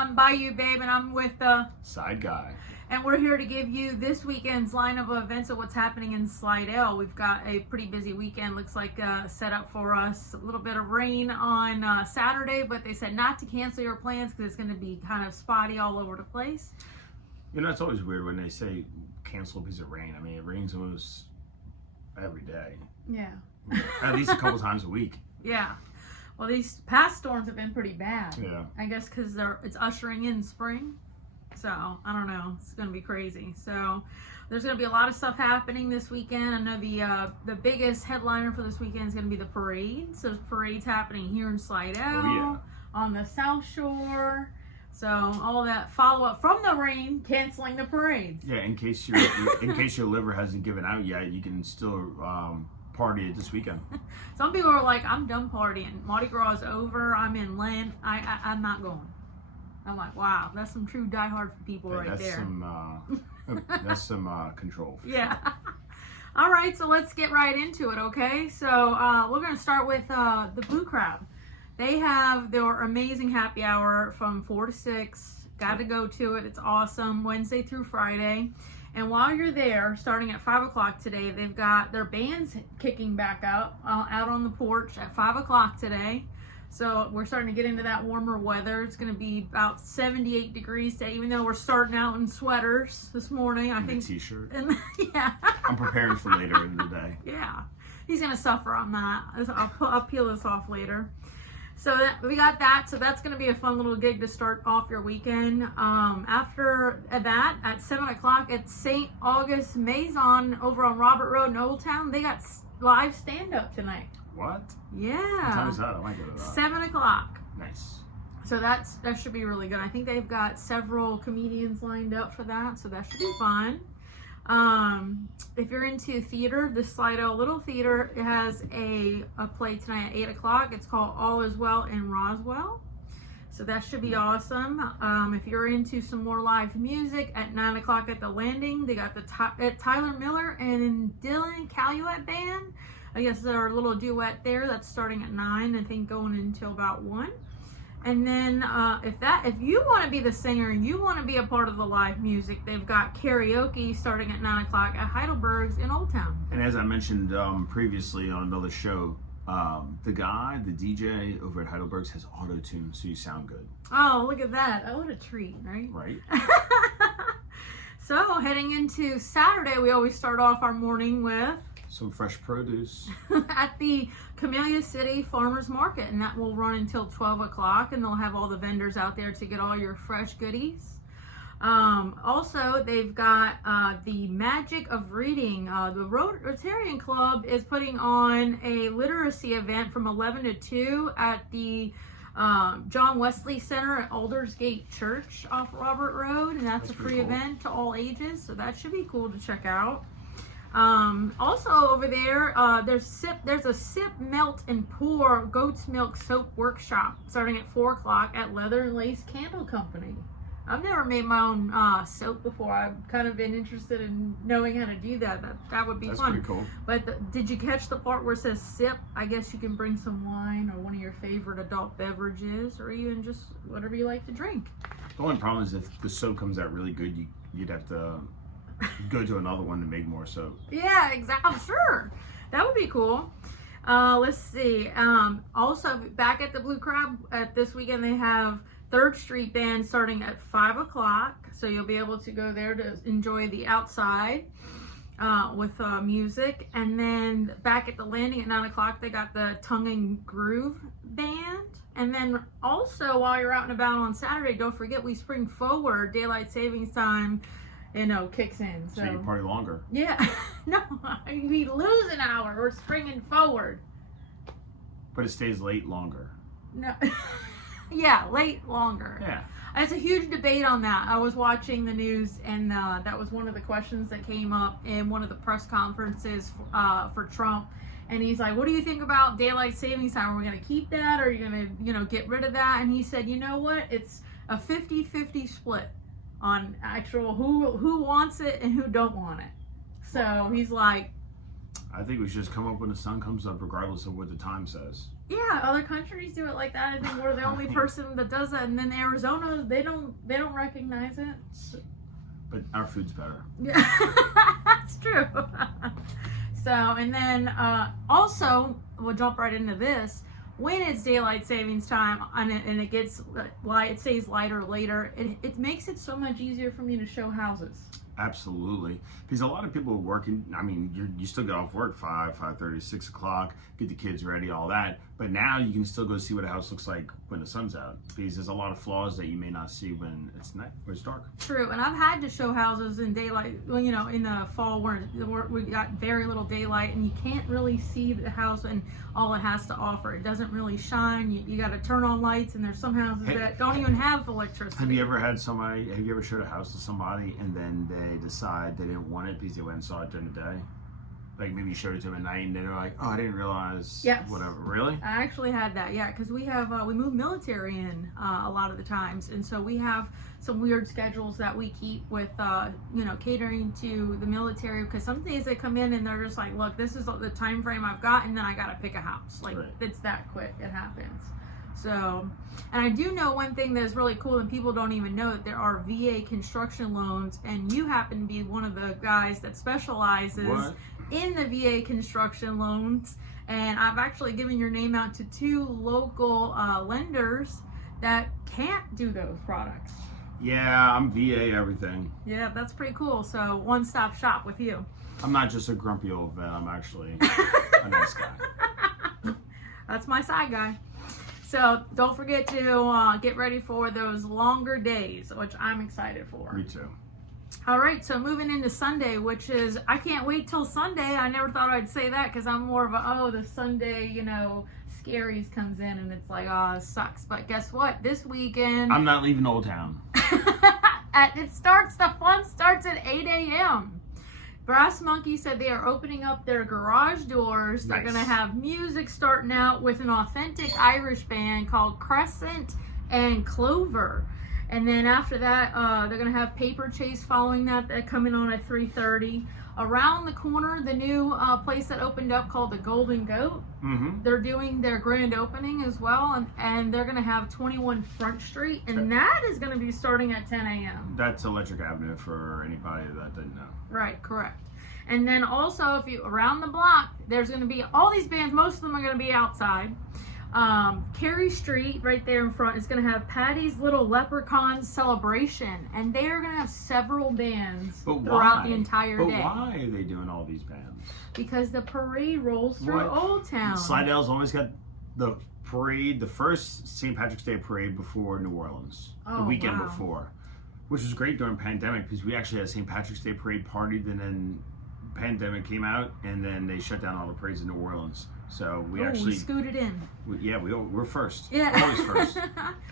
I'm Bayou Babe, and I'm with the Side Guy. And we're here to give you this weekend's lineup of events of what's happening in Slidell. We've got a pretty busy weekend. Looks like set up for us. A little bit of rain on Saturday, but they said not to cancel your plans because it's going to be kind of spotty all over the place. You know, it's always weird when they say cancel because of rain. I mean, it rains almost every day. Yeah. At least a couple times a week. Yeah. Well, these past storms have been pretty bad. Yeah. I guess because it's ushering in spring. So, I don't know. It's going to be crazy. So, there's going to be a lot of stuff happening this weekend. I know the biggest headliner for this weekend is going to be the parade. So, there's parades happening here in Slidell, on the South Shore. So, all that follow-up from the rain, canceling the parades. Yeah, in case your liver hasn't given out yet, you can still party it this weekend. Some people are like, I'm done partying. Mardi Gras is over. I'm in Lent. I'm not going. I'm like, wow, that's some true diehard people right there. That's some control. Yeah. All right, so let's get right into it, okay? So we're going to start with the Blue Crab. They have their amazing happy hour from 4 to 6. Got to go to it. It's awesome. Wednesday through Friday. And while you're there, starting at 5 o'clock today, they've got their bands kicking back up out on the porch at 5 o'clock today. So we're starting to get into that warmer weather. It's going to be about 78 degrees today, even though we're starting out in sweaters this morning. I think t-shirt. Yeah. I'm preparing for later in the day. Yeah. He's going to suffer on that. I'll peel this off later. So we got that. So that's going to be a fun little gig to start off your weekend. After that, at 7 o'clock at St. August Maison over on Robert Road in Old Town, they got live stand-up tonight. What? Yeah. What time is that? I might go to that. 7 o'clock. Nice. So that should be really good. I think they've got several comedians lined up for that, so that should be fun. If you're into theater, the Slidell Little Theater has a play tonight at 8 o'clock. It's called All Is Well in Roswell. So that should be awesome. If you're into some more live music, at 9 o'clock at the Landing, they got the Tyler Miller and Dylan Caluette Band. I guess their little duet there. That's starting at 9, I think going until about 1. And then if you want to be the singer, you want to be a part of the live music, they've got karaoke starting at 9 o'clock at Heidelberg's in Old Town. And as I mentioned previously on another show, the DJ over at Heidelberg's has auto-tune, so you sound good. Oh, look at that. Oh, what a treat, right? Right. So heading into Saturday, we always start off our morning with some fresh produce at the Camellia City Farmers Market, and that will run until 12 o'clock, and they'll have all the vendors out there to get all your fresh goodies. Also, they've got the Magic of Reading. The Rotarian Club is putting on a literacy event from 11 to 2 at the John Wesley Center at Aldersgate Church off Robert Road, and that's a free event to all ages, so that should be cool to check out. Also over there, there's a sip, melt, and pour goat's milk soap workshop starting at 4 o'clock at Leather and Lace Candle Company. I've never made my own soap before. I've kind of been interested in knowing how to do that. That would be fun. That's pretty cool. But did you catch the part where it says sip? I guess you can bring some wine or one of your favorite adult beverages, or even just whatever you like to drink. The only problem is if the soap comes out really good, you'd have to go to another one to make more soap. Yeah, exactly. Sure, that would be cool. Let's see. Also, back at the Blue Crab at this weekend, they have 3rd Street Band starting at 5 o'clock. So you'll be able to go there to enjoy the outside with music. And then back at the Landing at 9 o'clock, they got the Tongue and Groove Band. And then also, while you're out and about on Saturday, don't forget we spring forward. Daylight savings time kicks in. So you can party longer. Yeah. No, we lose an hour. We're springing forward. But it stays late longer. No. Yeah, late longer. Yeah. It's a huge debate on that. I was watching the news, and that was one of the questions that came up in one of the press conferences for Trump. And he's like, what do you think about daylight savings time? Are we going to keep that, or are you going to, get rid of that? And he said, you know what? It's a 50-50 split on actual who wants it and who don't want it. So he's like, I think we should just come up when the sun comes up regardless of what the time says. Yeah, other countries do it like that. I think we're the only person that does that. And then Arizona, they don't recognize it. But our food's better. Yeah, that's true. So, and then also, we'll jump right into this. When it's daylight savings time and it gets light, it stays lighter later, it makes it so much easier for me to show houses. Absolutely, because a lot of people are working. I mean, you still get off work 5:30, 6 o'clock, get the kids ready, all that. But now you can still go see what a house looks like when the sun's out, because there's a lot of flaws that you may not see when it's night, when it's dark. True, and I've had to show houses in daylight. Well, you know, in the fall where we got very little daylight, and you can't really see the house and all it has to offer. It doesn't really shine. You got to turn on lights, and there's some houses that don't even have electricity. Have you ever showed a house to somebody and then they decide they didn't want it because they went and saw it during the day? Like maybe you showed it to them at night and they're like, oh, I didn't realize. Yes. Whatever. Really? I actually had that, yeah, because we move military in a lot of the times, and so we have some weird schedules that we keep with catering to the military, because some days they come in and they're just like, look, this is the time frame I've got, and then I gotta pick a house. Like, right. It's that quick. It happens. So, and I do know one thing that is really cool, and people don't even know, that there are VA construction loans, and you happen to be one of the guys that specializes in the VA construction loans. And I've actually given your name out to 2 local lenders that can't do those products. Yeah, I'm VA everything. Yeah, that's pretty cool. So one-stop shop with you. I'm not just a grumpy old vet. I'm actually a nice guy. That's my side guy. So don't forget to get ready for those longer days, which I'm excited for. Me too. All right, so moving into Sunday, which is, I can't wait till Sunday. I never thought I'd say that, because I'm more of the Sunday, scaries comes in and it's like, oh, it sucks. But guess what? This weekend, I'm not leaving Old Town. The fun starts at 8 a.m. Brass Monkey said they are opening up their garage doors. They're going to have music starting out with an authentic Irish band called Crescent and Clover. And then after that, they're going to have Paper Chase following that coming on at 3:30. Around the corner, the new place that opened up called the Golden Goat. Mm-hmm. They're doing their grand opening as well, and they're going to have 21 Front Street, and that is going to be starting at 10 a.m. That's Electric Avenue for anybody that didn't know. Right, correct. And then also, if you around the block, there's going to be all these bands. Most of them are going to be outside. Carey Street right there in front is going to have Paddy's Little Leprechaun Celebration, and they are going to have several bands throughout the entire day. But why are they doing all these bands? Because the parade rolls through Old Town. Slidell's always got the parade, the first St. Patrick's Day parade before New Orleans, the weekend before, which was great during pandemic, because we actually had a St. Patrick's Day parade, partied, and then pandemic came out, and then they shut down all the parades in New Orleans. So we scooted in. We're first. Yeah. Always first.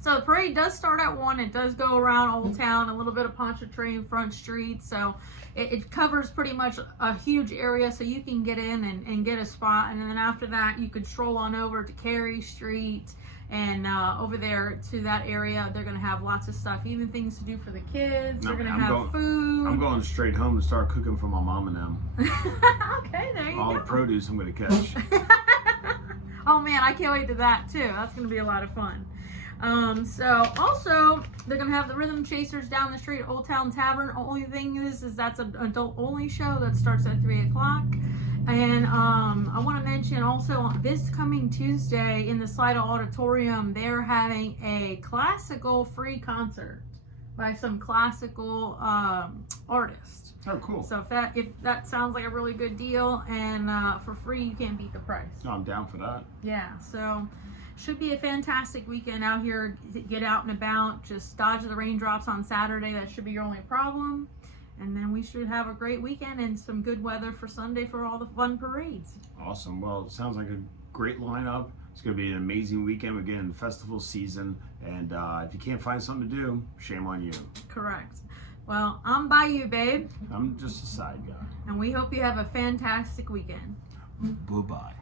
So the parade does start at 1. It does go around Old Town, a little bit of Pontchartrain, Front Street. So it covers pretty much a huge area, so you can get in and get a spot. And then after that, you could stroll on over to Carey Street. And over there to that area, they're going to have lots of stuff, even things to do for the kids. They're going to have food. I'm going straight home to start cooking for my mom and them. Okay, there you go. All the produce I'm going to catch. Oh man, I can't wait to that too. That's going to be a lot of fun. So also, they're going to have the Rhythm Chasers down the street at Old Town Tavern. Only thing is that's an adult only show that starts at 3 o'clock. And I want to mention also, this coming Tuesday in the Slidell Auditorium, they're having a classical free concert by some classical artist. Oh, cool. So if that sounds like a really good deal, and for free, you can't beat the price. No, I'm down for that. Yeah, so should be a fantastic weekend out here. Get out and about. Just dodge the raindrops on Saturday. That should be your only problem. And then we should have a great weekend and some good weather for Sunday for all the fun parades. Awesome. Well, it sounds like a great lineup. It's going to be an amazing weekend. We're getting the festival season. And if you can't find something to do, shame on you. Correct. Well, I'm by you, babe. I'm just a side guy. And we hope you have a fantastic weekend. Bye-bye.